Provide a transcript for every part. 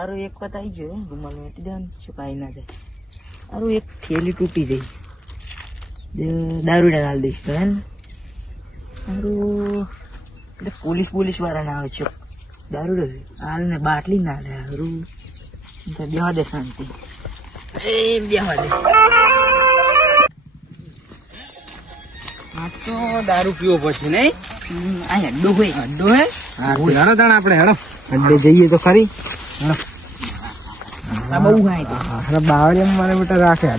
તારો એક પત આવી ગયો હે, રૂમાલ વેટી દે સુકાઈ ના થાય. તારું એક થેલી તૂટી જઈ દારૂડા નાલ દઈશ તો એમ તારું એટલે પોલીસ પોલીસવાળા ના આવે છે. દારૂ હાલ ને બાટલી ના લે હારું. બેહવા દે શાંતિ. એ બેહવા દે. આ તો દારૂ પીવો પડશે નહીં? અહીંયા ડોહે ડોહે. હે હા તો હેડો આપણે હેડો. અડ્ડે જઈએ તો ખરી. હેડો. આ બહુ હાય છે અરે બાવળી મારે બેટા રાખે હે આ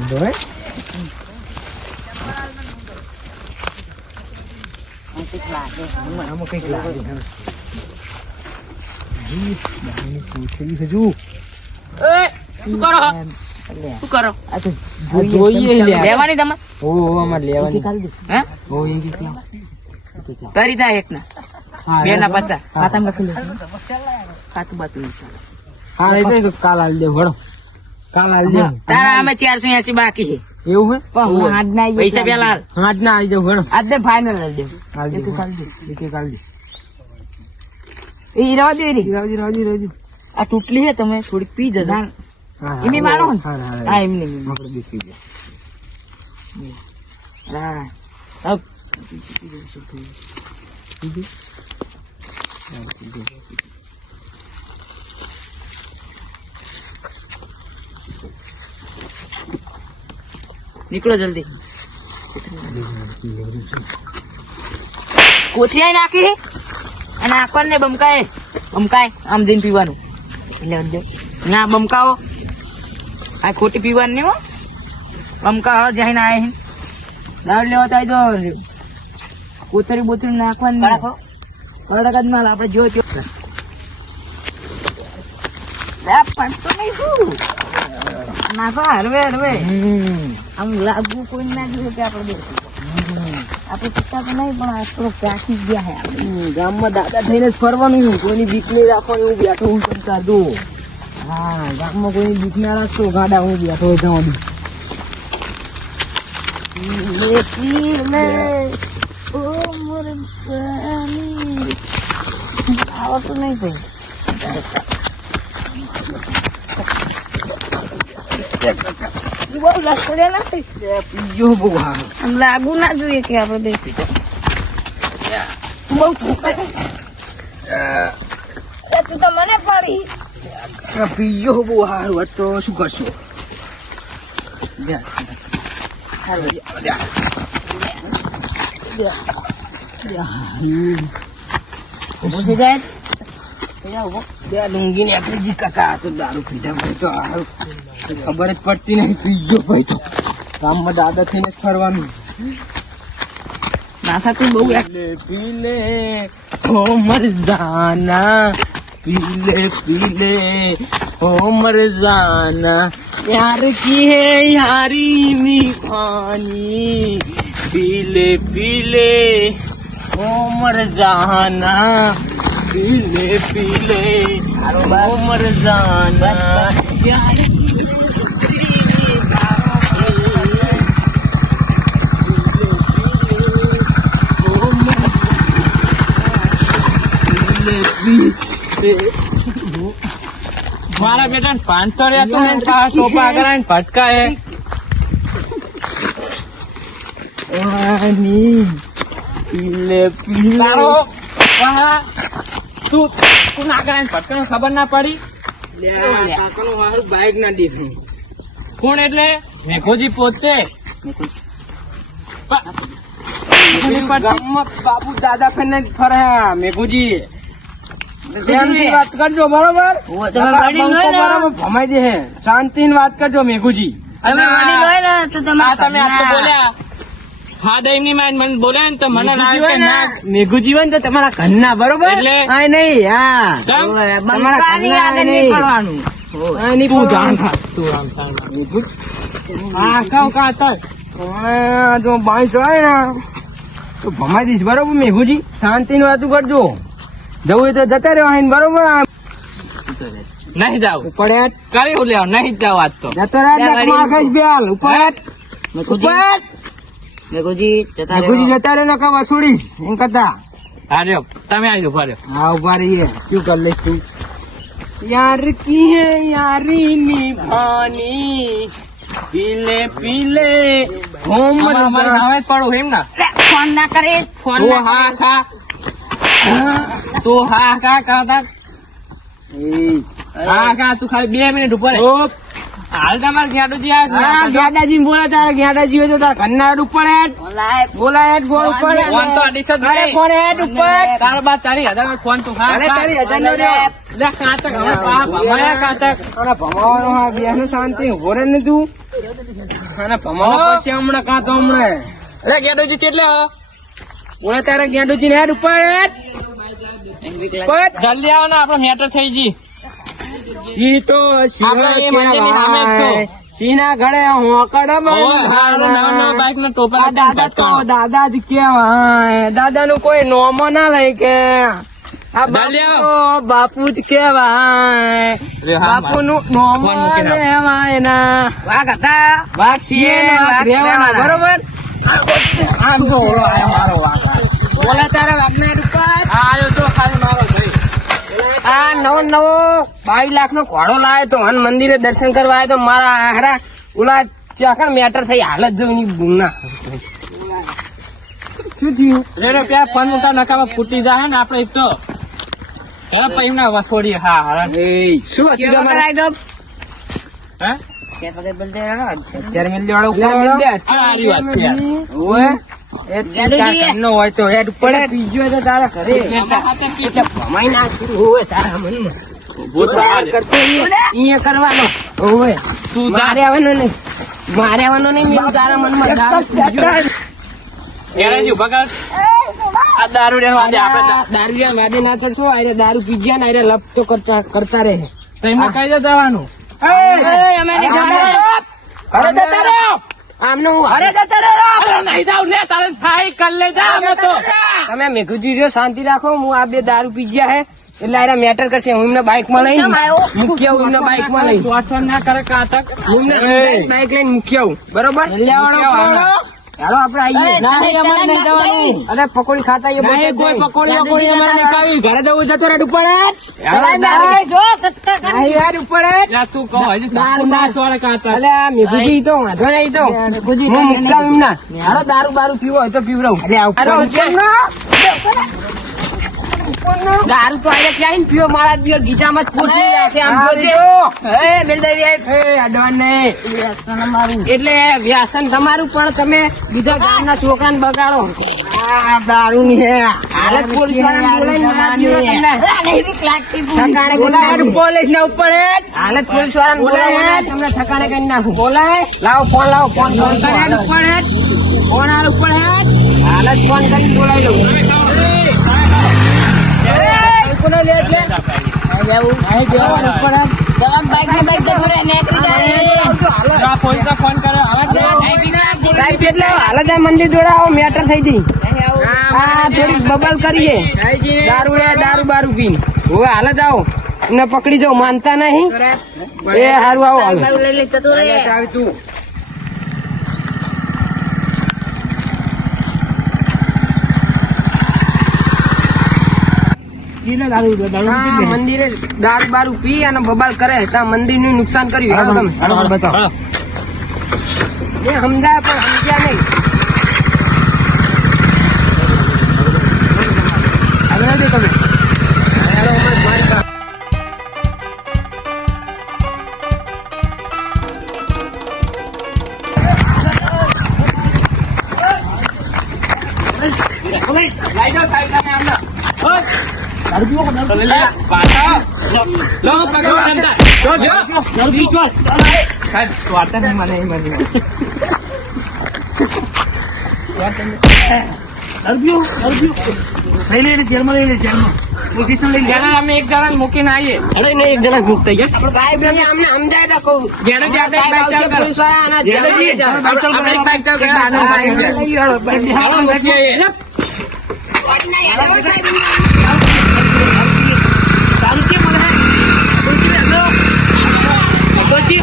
લાગે આમાં કંઈક લાગે. હેડો જી, બાવળીની પૂંછડી હજુ શું કરો? શું કરો? આ તો જોઈએ લેવાની તમારે ઓ અમારે લેવાની. હે? ઓ ઇંગ્લિશ લાવ કરી થાય એક ના બે ના પચાસ. ખાતામાં લખી લે. ખાતું બાતું. હા એ તો કાલ આલ દે વડો કાલ આલ દે તારા અમે ચારસો એસી બાકી છે. એવું હે? પણ હું આજ ના પૈસા પેલા આજ ના આવી જાવ વડો આજ દે ફાઇનલ દે આલ દે કાલ દે દે એ રવા દે રી. રાવજી રાવજી રાવજી આ તૂટલી છે તમે થોડીક પી જજો. હા, હા, એની મારો હા, હા, હા એમ નહીં આપણે. હા હા. નીકળો જલ્દી. કોથળી નાખી? અને આખવાને બમકાય બમકાય આમ જઈને પીવાનું. એટલે ના બમકાવો. આ ખોટી પીવાની નહીં હો બમકા હળો જઈને આવે દારૂ લેવા તો આવી જો કોથળી બોતરી નાખવાની. નાખો કડક જ માલ આપણે જો પડતો નહીં શું? નાખો હરવે હરવે આમ લાગુ કોઈ ના જોયું કે આપણે બેસીએ. આપણે પીતા તો નહીં પણ આ થોડો પ્યાસી ગયા હે આપણે. ગામમાં દાદા થઈને જ ફરવાનું કોઈની બીક નહીં રાખવાની હું બેઠો હું તને કાઢો હા ગામમાં કોઈની બીક ના રાખતો ગાડા હું બેઠો હોય પાણી આવતું નહીં ભાઈ બહુ લખડ્યા નથી પીજો બહુ હારું. આમ લાગુ ના જોઈએ કે આપણે બહુ. તું તો મને પડી પીજો બહુ તો શું કરશો જા. બે લુંગીને આપણી કાકા આ તો દારૂ પીધા તો હારું. ખબર જ પડતી નહીં પીજો ભાઈ તો ગામમાં દાદા થઈને જ ફરવાનું માથા તું બહુ पीले पीले हो मर जाना पीले पीले हो मर जाना प्यार की है यारी मीठानी पीले पीले हो मर जाना पीले पीले हो मर जाना प्यार મારા બેટા પાંચસો રહ્યા તો ટોપા આગળ ફટકા હે પીલે પીલે તારો તું તું ના આગળ ફટકા ખબર ના પડી? બાઈક ના દીધું કોણ એટલે મેઘોજી પોતે બાપુ દાદા ફેરને ને ફરે, મેઘુજી. વાત કરજો બરોબર? તમે વડીલ હોય ને? બરાબર ભમાઈ દે હે. શાંતિ વાત કરજો મેઘુજી. વડીલ હોય ને તો તમારા તમે આ તો બોલ્યા. ફાધરની માં મને બોલ્યા ને તો મને લાગે કે મેઘુજી હોય ને તો તમારા ઘરના બરોબર? એટલે? નહીં હા. તમારા ઘરના નહીં. તું. હા જો બાઈસ હોય ને તો ભમાઈ દઈશ બરોબર મેઘુજી? શાંતિ ની વાતું કરજો. જવું તો જતા રહેવાનું બરોબર નહીં જાવ ઉપડેટ કરી લેવ? નહીં જાવ આજ તો. જતો બેલ ઉપડેટ ઉપડેટ જતા રહ્યો તમે આવી ઊભા રહ્યો હા શું કર લઈશ તું? યાર કી હે યારી હવે પડું એમ ના? ફોન ના કરે. ફોન તું હા ખા ખાતા હા. ખા તું ખાલી બે મિનિટ ઉપર હાલ તમારે ઘેટુજી આ હા બોલે તારે ગાડાજી હોય તો તારે ઘરના ઉપર હેડ. લાય હેડ બોલ ઉપર ફોન તો અઢીસો અરે ફોન હેડ ઉપર. તાર બાદ તારી હજાર ફોન તું ખા તારી હજાર નો લે કાતક હવે પા ભમાયા કાતક. અને ભમાવાનો હા બેનો શાંતિ હોરે ને તું. અને ભમાવો પછી હમણાં કાં તો હમણાં. અરે ઘેટુજી કેટલે હો? બોલે તારે ગાડુજી ને હેડ ઉપર હેડ. ઉપર જલ્દી આવો ને આપડે મેટર થઈ જી. સી તો. સિંહના ઘરે હોકડ દાદા તો દાદા જ કેવાય દાદા નું કોઈ નોમો ના લઈ કે. આ બાપુ જ કેવાય બાપુ નું નોમો લેવાય ના. વાઘ હતા. વાઘ. બરોબર? આમ જો મારો વાઘ. બોલે તારે હા આયો તો ખાલી મારો ભાઈ આ નવો નવો બાવીસ લાખ નો ઘોડો લાવ્યો તો હન મંદિરે દર્શન કરવા આવ્યો તો મારા આહરા ઓલા ચાકણ મેટર થઈ હાલત જો એની ગુના શું થયું? રે પ્યા ફોન મૂકા નકામા ફૂટી જાય ને આપણે તો. હવે પછી ના વસોડી હા હા. શું હતું તમારે? હે? કે પગે બોલતે રહો. અત્યારે મિલદે વાળો. ઉપર મિલદે આ વાત છે યાર. હોય તો હેડ પડે બીજો તો તારા ઘરે એટલા હાથે પી. એટલે ભમાઈ નાખ્યું હોય તારા મનમાં ભૂત બહાર છે. કરતો અહીંયા કરવાનો ઓએ તું જા. આવવાનો નહીં મારે આવવાનો નહીં તારા મનમાં દારૂ ઘેરેજી આ દારૂ લેવા દે આપણે તો. દારૂ વાદે ના ચડશો આરે દારૂ પી ગયા ને આરે લપ તો કરતા કરતા રહે તો એમાં કઈ જવાનું એ, અમે નહીં જવાના. અરે જતા રહો આમનો હું અરે જતા રહો. અરે નહીં જાવ લે તારે થાય કર લે જા અમે તો. તમે મેઘુજી શાંતિ રાખો હું આ બે દારૂ પી ગયા હે. એટલે આરે મેટર કરશે હું એમને બાઇકમાં લઈ? મૂકી આવું એમને બાઇકમાં લઈ ના કરે કાતક. હું બાઇક લઈને મૂકી આવું. બરોબર? હાલો આપણે આવીએ. અરે, પકોડી ખાતા એ કોઈ પકોડી પકોડી અમારે નહીં ખાવી. ઘરે જવું જતો રે ઉપર ભાઈ, જો, કટકા કર. યાર ઉપર તું કહો હજી દારૂ ના ચોળે કાતક અલે મેઘુજી તો વાંધો નહીં તો. હું એમના. દારૂ બારૂ પીવો હોય તો પીવડાવું. અરે ઉપરનો. દારૂ તો આયા ક્યાંય પીઓ મારા દિવસ ગીચામાં જ પોચી જશે આમ જોજે. એ, બેલદારી એ, એ, અડવાન. મારું એટલે વ્યાસન તમારું પણ તમે બીજા ગામના છોકરાને બગાડો. આ દારૂ ની હે. હાલત પોલીસ વાળાને પોલીસ ને ઉપર હાલત પોલીસ વાળાને બોલાય તમને ઠકાણે કરી નાખું. બોલાય. લાવો ફોન લાવો ફોન. ફોન કરે ઉપર ફોન હાલ ઉપર હાલત ફોન કરીને બોલાવી લઉં કોને લે એટલે આવું અહીં બેવાનું ઉપર જવાબ બાઈક ને બાઈક જતું રહે, નીકળી જાય. આ ફોન કર્યો. હવે તો ડ્રાઇવિંગ ના બોલ. સાહેબ એટલે હાલત આ મંદિર જોડે આવો મેટર થઈ ગઈ. આ થોડીક બબલ કરીએ. દારૂ લે દારૂ બારૂ પીને. હવે હાલ જ આવો એમને પકડી જાઓ માનતા નહીં? એ સારું આવો હાલો. મંદિરે દારૂ બારૂ પી અને બબાલ કરે. ત્યાં મંદિરનું નુકસાન કર્યું. તમે. એ સમજાય પણ સમજ્યા નહીં. સાહેબ. જણા એક જણા મૂકીને આવીએ સાહેબ અમને સમજાય સાહેબ એક બાઈક એમને છે. લઈ જાઓ. બસ.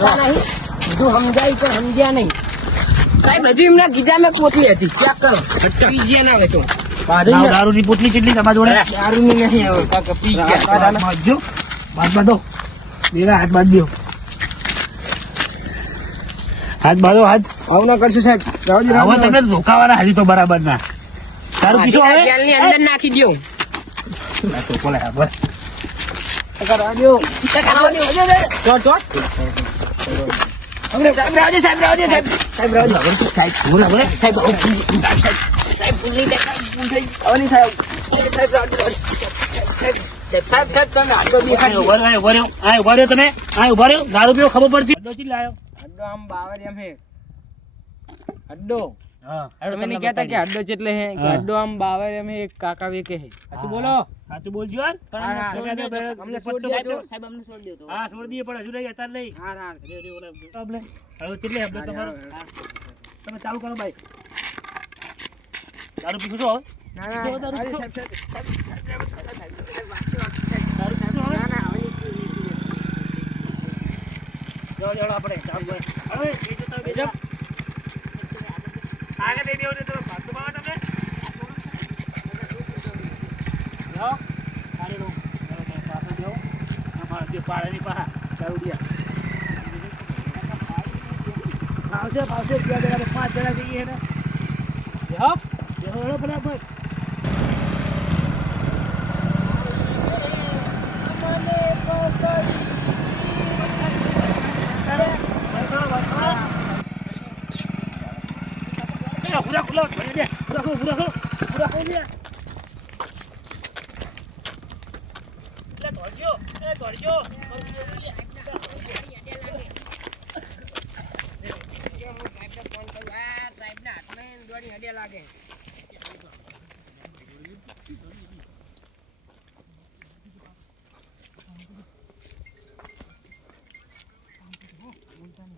સમજતા સમજાય કે સમજ્યા નહીં. સાહેબ હજુ એમના ગીધા મેં પોટલી હતી. ચેક કરો. પીજે ના હાથ બાદ હાથ બાદો હાથ આવું સાહેબ. હવે તમે તો બરાબર ના તારું પીછો નાખી દો સાહેબ સાહેબ સાહેબ સાહેબ. સાહેબ ખબર પડતી. અડ્ડો આમ બાવર એમ હે અડ્ડો. તમે નહીં કહેતા કે આડો એટલે હે આડો આમ બાવર અમે એક કાકા વે કે હે સાચું બોલો સાચું બોલજો અમને છોડ દેજો સાહેબ અમને છોડ દેજો હા છોડ દઈએ પણ હજુ નહીં અત્યારે નહીં હા હા આપણે હવે કેટલે આપણે તમારો તમે ચાલુ કરો ભાઈ દારૂ પીશું છો આપણે આગળ બે બેવું તમે ભાગતું પાવો તમે. જાઓ પાણી લઉં પાછળ બેવું અમારા જે પાડાની પાહા, ચારુડિયા. આવશે આવશે પાંચ જણા જઈએ ને જાઓ બરાબર. લાગે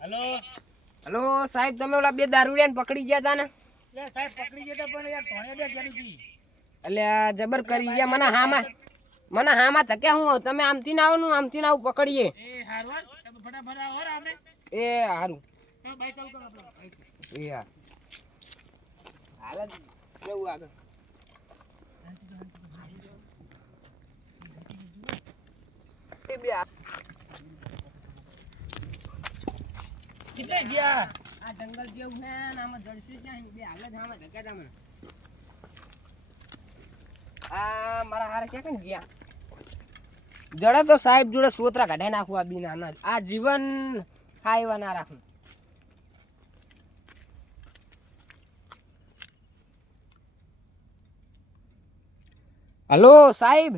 હલો હલો સાહેબ તમે ઓલા બે દારૂડિયા પકડી ગયા તા ને? લે સાહેબ પકડી ગયા પણ યાર ધોણે બે ક્યાંની એટલે જબર કરી ગયા મને હામાં મને હામાં થક્યા હું તમે આમથી ના આવો આમથી ના આવું પકડીએ. એ હારું ફટાફટ આવો આપણે. એ સારું હા, બાઈક ચાલુ કરો આપણે. એ હા. હાલ જવું આગળ? ગયા? જંગલ જેવું છે આમાં જડશે ક્યાં? બે હાલ જ આમાં ધક્યા તા મને આ સાહેબ.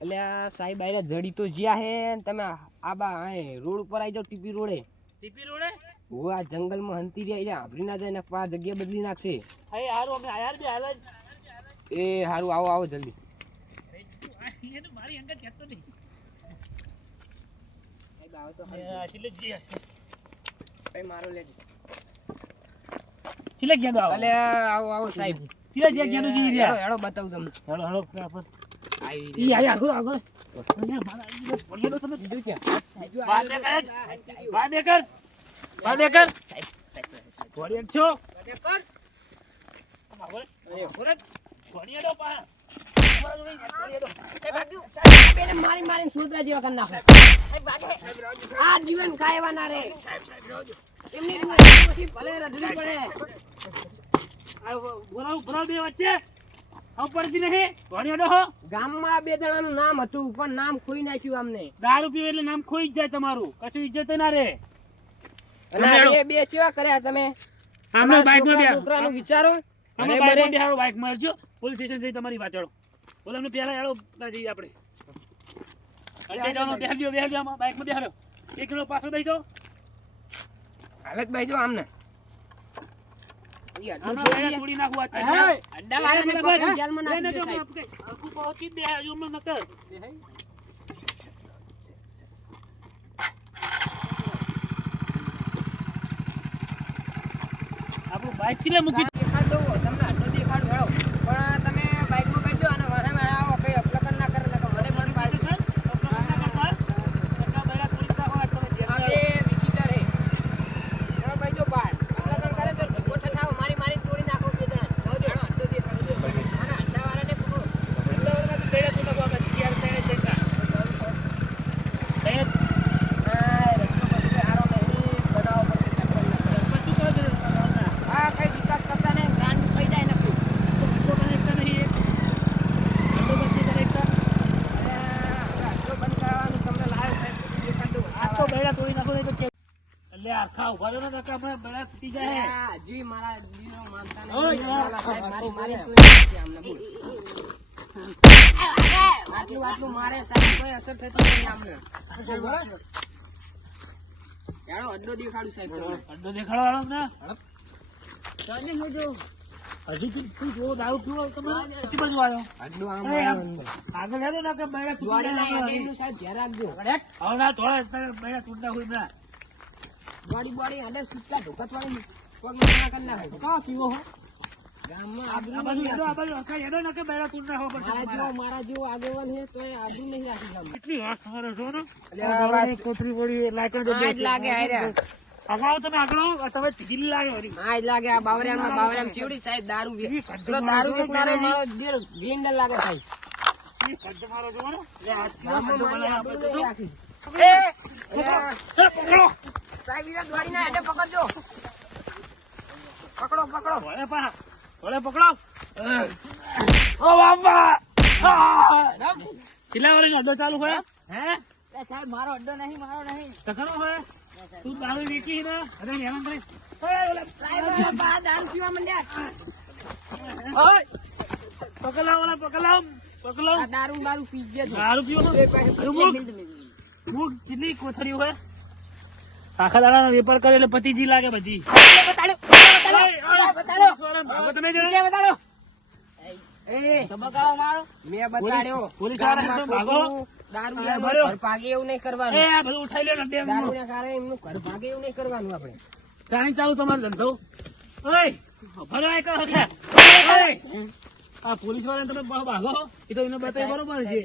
એટલે આ સાહેબ આયલા જડી તો જ્યાં હે ને તમે આ બા આય રોડ ઉપર આવી જાઓ ટીપી રોડે. ટીપી રોડે? ઓ આ જંગલમાં હંતી રહ્યા એટલે આભરી ના જાય ને આ જગ્યા બદલી નાખશે. હે હારું અમે આયા બી હાલ જ. એ હારું આવો આવો જલ્દી. મારી અંગત કહેતો નહીં સાહેબ આવો તો ગયા મારો લેજો ચિલે ગયા આવો. અલે આવો આવો સાહેબ. ચિલે ગયા ગેદુજી જી રહ્યા. હેડો બતાવું તમને. હેડો હેડો મારી મારી સુધરા જેવા કરી નાખો આ જીવન ખાયવાના રે એમની ભલે રજૂ પડે બોલાવ બોલાવ બે વચ્ચે. પડતી નહીં ઘણી અડો ગામમાં બે જણાનું નામ હતું પણ નામ ખોઈ નાખ્યું અમને દારૂ પીવે એટલે નામ ખોઈ જ જાય તમારું. કશું ઇજ્જત ના રે અને આ બે બે ચેવા કર્યા તમે. તમારા બાઈકમાં છોકરા છોકરાનું વિચારો. અમે બાઈકમાં. બેહાડો, બાઈકમાં હેડજો. પોલીસ સ્ટેશન જઈ તમારી વાત ચાલો બોલો અમને પહેલા હેડો, ત્યાં જઈએ આપણે. અડધે જવાનો બેહાડજો, બેહાડજો આમાં, બાઈકમાં બેહાડો. એક કિલો પાછળ બેસી જાઓ. હવે ભાઈ જો આમને. આપણે બાઈક કેટલે મૂકી દેખાડ દઉં, તમને અડધો દેખાડ વળો. પણ તમે બાઇકમાં બેસજો અને વારે વારે આવો, કઈ અપલકન ના કરે, નકર મને પણ પાડજો. આ બે વિકીટર હે. હવે બેસજો બહાર. અપલકન કરે તો ગોઠા થાવ, મારી મારી તોડી નાખો બે જણા. જાણો, અડધો દેખાડ. અને અડધા વાળાને પકડો. આ રસ્તો પછી હારો નહીં, બનાવવો પડશે સરપંચને. આ કઈ વિકાસ કરતા નહીં, ગ્રાન્ટ થઈ જાય નક્કી. અરે, હવે આટલો બંધ કરાવવાનું તમને લાવ્યો સાહેબ, દેખાડ દઉં. આ હજી મારા દીનો માનતા નહીં. મારી મારી તોડી આમને, બોલ. આટલું આટલું મારે સાહેબ કોઈ અસર થતી નહીં આમને. ચાલો અડ્ડો દેખાડું સાહેબ તમને. ચાલી લેજો. અડ્ડો આમ એ, આમ. મારો અંદર. આગળ હેડો ને કે બૈરા તૂટી દોડી જાય ના આપણે. એનું સાહેબ ધ્યાન રાખજો. હવે ના થોડા અત્યારે તૂટના હોય દોડી બોડી આડે સુટકા ધોકત વાળી પગ ના કરી નાખો. કાં પીવો હો? હેડો દારૂ સાહેબ મારો જોવો ને. પકડજો. પકડો પકડો. પા. પકડો. ઓ બાપા. કેટલા અડ્ડો ચાલુ હોય? હે? સાહેબ મારો અડ્ડો નહીં મારો નહીં. હોય? તું દારૂ વેચી ને? અરે હેરાન કરી. દારૂ પીવા પકલાવ પકલાવ પકલાવ દારૂ દારૂ પી ગયા દારૂ પીવો. કેટલી કોથળી હોય. આખા દાડાનો વેપાર કરે એટલે પતિજી લાગે બધી. જાણી ચાલુ તમારો ધંધો. આ પોલીસવાળા તમે ભાગો. એ તો એને બતાવી બરોબર છે.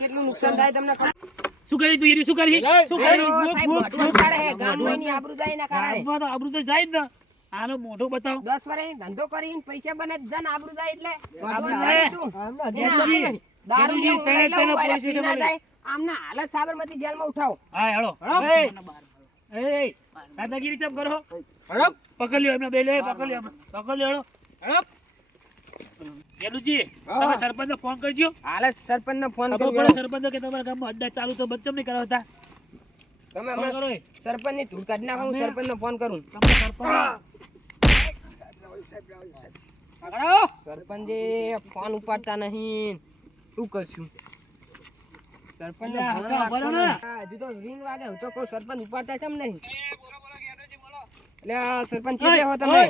કેટલું નુકસાન થાય તમને શું કરી તું એરી શું કરી? શું કરી? આબરૂ જાય એના કારણે. તો આબરૂ તો જાય જ ને. આનો મોઢો બતાવ. દસ વર્ષ ધંધો કરીને પૈસા બને જન આબરૂ જાય એટલે દારૂ જેવું તેને- લઈ તેને લઉં, વાયરા પોલીસ સ્ટેશન જાય. આમના હાલત સાબરમતી જેલમાં ઉઠાવો. હા હેડો. એ. એ દાદાગીરી કેમ કરો? પકડ લ્યો એમને બે લે પકડ લ્યો પકડ લ્યો હેડો ગેલુજી તમે સરપંચને ફોન કરજો. હાલત સરપંચ ને ફોન ખબર સરપંચ કે તમારા ગામમાં અડ્ડા ચાલુ તો બચ્ચમ નહીં કરાવતા? તમે ફોન કરો સરપંચની ધૂળ કાઢી નાખો હું સરપંચ ને ફોન કરું. તમે સરપંચ સરપંચે ફોન ઉપાડતા નહીં. શું કરશું? સરપંચ હજુ તો વાગે હું તો સરપંચ કેમ નહીં? એટલે આ સરપંચ તમે?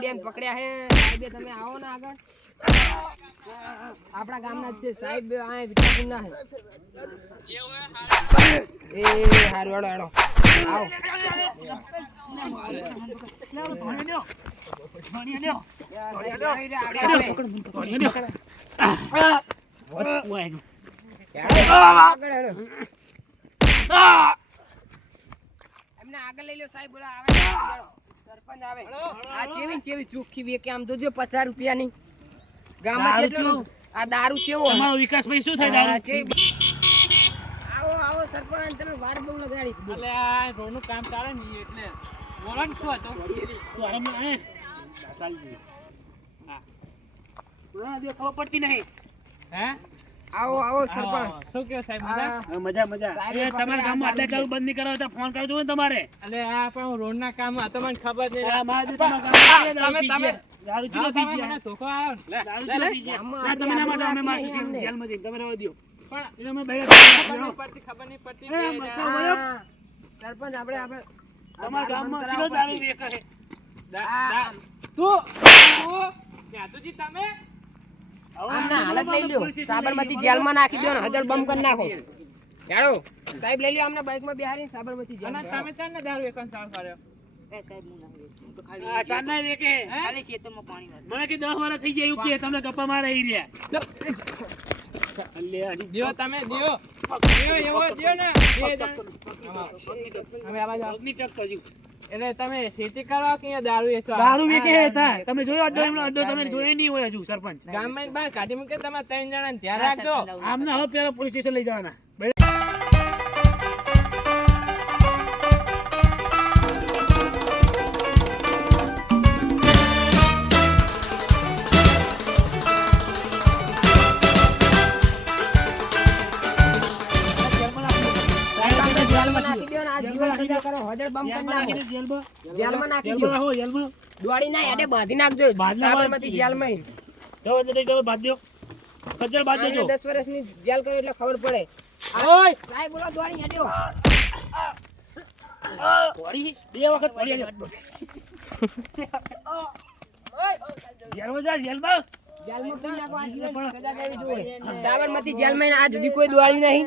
બેન પકડ્યા હે તમે આવો ને આગળ આપણા ગામના છે સાહેબ આ વિટામિન ના હે એ હારું હેડો. હેડો અમને આગળ લઈ લો સાહેબ બોલા આવે સરપંચ આવે. આ ચેવી ચેવી ચોખ્ખી વેકે આમ જોજો પચાસ રૂપિયાની. ગામમાં જેટલું? આ દારૂ કેવો અમારો વિકાસ ભાઈ શું થાય દારૂ? આવો આવો સરપંચ તમે વાર બહુ લગાડી. એટલે આ રોનું કામ ચાલે ને એટલે. બોલન શું હતો? તું આરામ એ ચાલજી હા. હા ખબર પડતી નહીં. હે? આવો આવો સરપંચ. શું કે સાહેબ મજા? મજા મજા. એ તમારા ગામમાં અડ્ડા ચાલુ બંધ નહીં કરાવતા ફોન કરજો ને તમારે. અલે આ પણ રોડના કામ આ તો મને ખબર નહીં. આ મારા જે તમારા તમે- તમે- દારૂ ચીલો હા, પીજે. મને ધોકો આવ્યો ને. દારૂ ચીલો પીજે. ગામમાં તમે ના માટે અમે મારશું. જેલમાં જઈને. તમે રહેવા દ્યો. પણ અમે બહાર ખબર નહીં પડતી સરપંચ આપણે આપણે. તમારા ગામમાં શીરો દારૂ. વેચે તું ત્યાં તો દા- જાદુજી તમે. આમના હાલત લઈ લ્યો સાબરમતી જેલમાં નાખી દો ને હજર બંધ કરી નાખો હેડો સાહેબ લઈ લ્યો અમને બાઇકમાં બિહારી સાબરમતી જેલ તમે ચાર ને દારૂ વેચવાનું ચાલુ કર્યો. મને કે દસ વર્ષ થઈ ગયા એવું કે તમને ગપ્પા મારે રહ્યા દિયો તમે દિયો દિયો એવો દિયો ને બે જણ અમે આ બાજુ પગની ટક કરજો. એટલે તમે ખેતી કરવા કે દારૂ વેચો દારૂ વેચે હતા તમે જોયો અડ્ડો એમનો અડ્ડો તમે જોયો નહીં હોય હજુ સરપંચ. ગામમાં બહાર કાઢી મૂકે તમે ત્રણ જણા ધ્યાન રાખજો. આમને હવે પેલા પોલીસ સ્ટેશન લઈ જવાના. સજા બંધ કરી નાખો જેલમાં જેલમાં નાખી દો જેલમાં જેલમાં. દોડી ના હેડે બાંધી નાખજો સાબરમતી જેલમાં જાઓ એટલે જાઓ, બાંધ દ્યો. સજ્જડ બાંધ આને દેજો. વર્ષની જેલ કરો એટલે ખબર પડે ઓય! સાહેબ બોલો દોડી હેડ્યો વળી, બે વખત વળી આવ્યો. જેલમાં જા, જેલમાં. જેલમાં પૂરી નાખો આ જીવન સજા કરવી જોઈએ સાબરમતી જેલમાં આજ સુધી કોઈ દોડી નહીં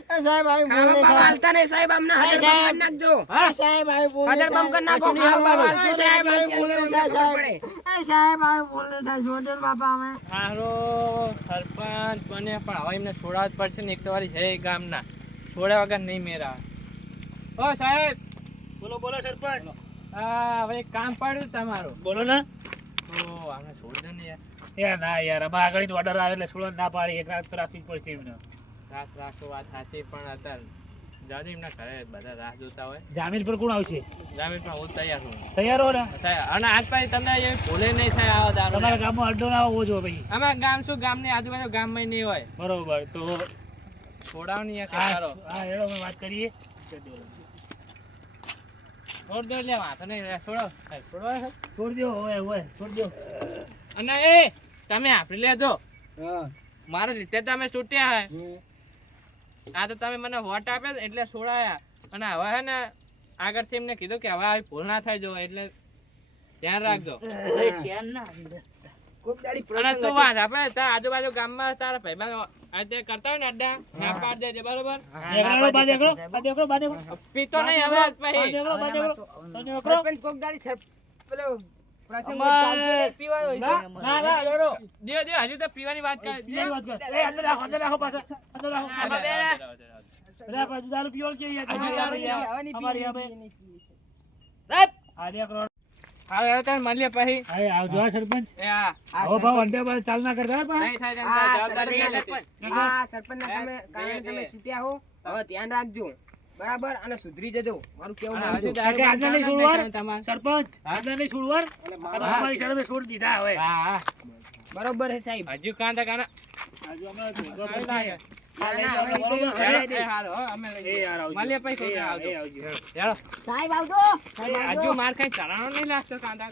સાંભળો આવી બોલે બાંધ તમે, બાંધ દ્યો. આ દારૂડિયા બાંધ બાંધ બાંધ. તેને, તેને. સાહેબ, આવી બોલે ટાઈમસર ખાવા નાખજો. ખાવા બાવા હાલતા સાહેબ આવી બોલે બંધ કરી નાખજો હજાર બંધ કરી નાખો ખાવા બાવા હાલશે સાહેબ ખબર પડે હારો સરપંચ બને પણ હવે એમને છોડાવવા જ પડશે ને એક તો વારી છે ગામના છોડ્યા વગર નહીં મેરા ઓ સાહેબ બોલો બોલો સરપંચ હા હવે એક કામ પડ્યું તમારું બોલો ને તો આને છોડી દો ને યાર યાર ના યાર અમારા આગળ ઓર્ડર આવે એટલે છોડો ના પાડી એક રાત તો રાખવી પડશે એમને રાત રાખો વાત સાચી પણ અત્યારે જાજો એમના ઘરે બધા રાહ જોતા હોય. જામીન પર કોણ આવશે? જામીન પર હું તૈયાર છું. તૈયાર હો ને અને આજ પછી તમને એ ભૂલે નહીં થાય આવો દારૂ તમારા ગામમાં અડ્ડો ના આવવો જોઈએ ભાઈ. અમારા ગામ શું? ગામની આજુબાજુ ગામમાં નહીં હોય. બરોબર તો છોડાવ નહીં હા કરો. હા હેડો અમે વાત કરીએ. છોડ દો લે વાંધો નહીં છોડો. છોડો છોડ દો હોય હોય છોડ દો. અને એ તમે આપી લેજો. મારા રીતે તમે છૂટ્યા હે આ તો તમે મને વોટ આપ્યા એટલે છોડાયા અને હવે હે ને આગળથી એમને કીધું કે હવે આવી ભૂલ ના થાય જો એટલે ધ્યાન રાખજો. આજુબાજુ ગામમાં તારા ભાઈબંધ કરતા હોય ને અડ્ડા ના પાડ દેજે બરોબર? પીતો નહીં હવે પછી. પીવાનો વાત કરે. યાર? હા આવજો સરપંચ. એ હા ભાવ અંડે પર ચાલ ના કરતા પણ નહીં થાય જવાબદારી સરપંચ- તમે કારણે તમે છૂટ્યા હો હવે ધ્યાન રાખજો. બરાબર? અને સુધરી જજો. મારું કેવું આજના નહીં છોડવાર? સરપંચ આજના નહીં છોડવાર આ તો અમારી શરમે છોડી દીધા હવે. હા હા. બરોબર છે સાહેબ. હજુ કાંતા કાના. હજુ અમે સાહેબ આવજો. હજુ માર કઈ ચલાણો નહીં લાગતો કાંતા